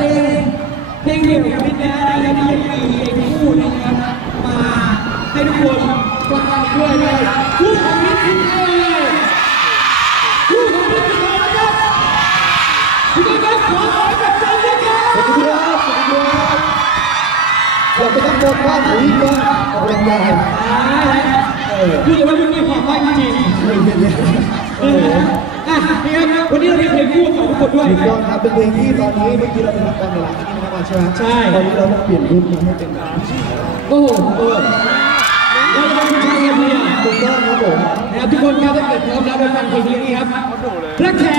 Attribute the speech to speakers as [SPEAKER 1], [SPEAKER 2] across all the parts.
[SPEAKER 1] เพลงเพลงเดี่ยวกับมิตรนะนะครับที่ยังมีเพลงคู่นะครับมาให้ทุกคนฟังด้วยเลยคู่ของมิตรคือใครคู่ของมิตรคือใครนะครับทุกคนครับขอเสียงกับเต้นด้วยครับ
[SPEAKER 2] สวัสดีครับสวัสดีครับอยากจะต้องบอกว่าผมนี่ก็ออกแรงกายเออ
[SPEAKER 1] คือว่ายุคนี้ความว่าจริง
[SPEAKER 2] ไม่เป็นไร
[SPEAKER 1] เอออะนี่ครับวันนี้เรามีเพลงคู่ของทุกคนด้วย
[SPEAKER 2] ถูกต้องครับเป็นเพลงที่ตอนนี้เมื่อกี้เราเป็นละครเวลาที่นี่นะครับใช่ไหม
[SPEAKER 1] ใช่
[SPEAKER 2] ตอนนี้เราต้องเปลี่ยนรุ่นมาให้เป็นแบบ
[SPEAKER 1] โอ้โห
[SPEAKER 2] เออ
[SPEAKER 1] เราจะเป็นชายกันเนี่ย
[SPEAKER 2] ถูกต้องครับผม
[SPEAKER 1] นะครับทุกคนครับถ้าเกิดพร้อมแล้วไปฟังเพลงนี้ครับรักแท้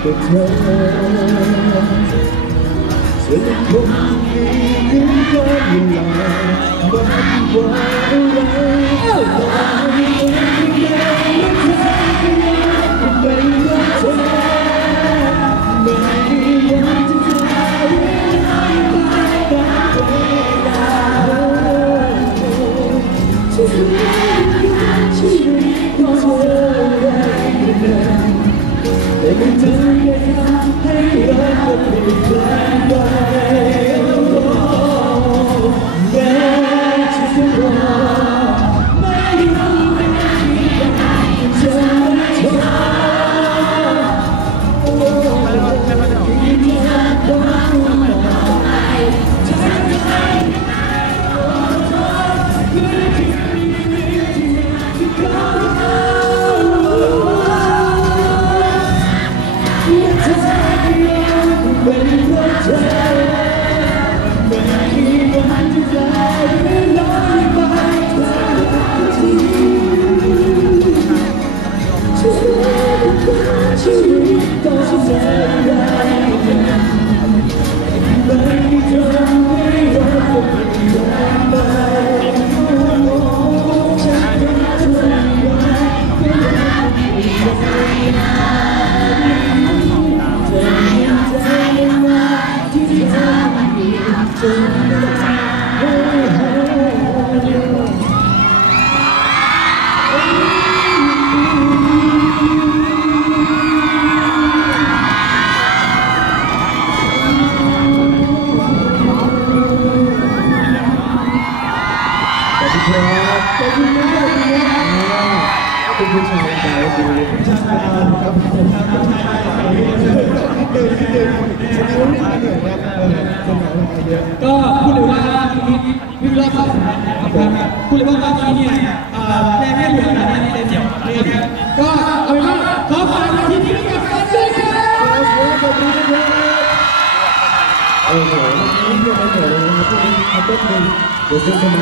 [SPEAKER 2] 끝에 슬픔이 그걸라 you. ผู้ชายใจดีผู้ชายครับผมครับผู้ชายใจดีเดินเดินฉันรู้ไม่ทันเลยครับคนหนาวมาเยอะ
[SPEAKER 1] ก็พูดเลยว่าพี่พี่รอบครับครับพูดเลยว่าตอนนี้เนี่ยอ่อแรงไม่เหลือแล้วนะเต็มเดี่ยวนะครับก็เอาเป็นว่าขอฝากทีนี้กับแฟนด้วยครับ
[SPEAKER 2] ขอบคุณครับโอ้โหวันนี้ยังไม่เหนื่อยเลยนะครับพวกนี้ทำต้นเดี๋ยวจะมา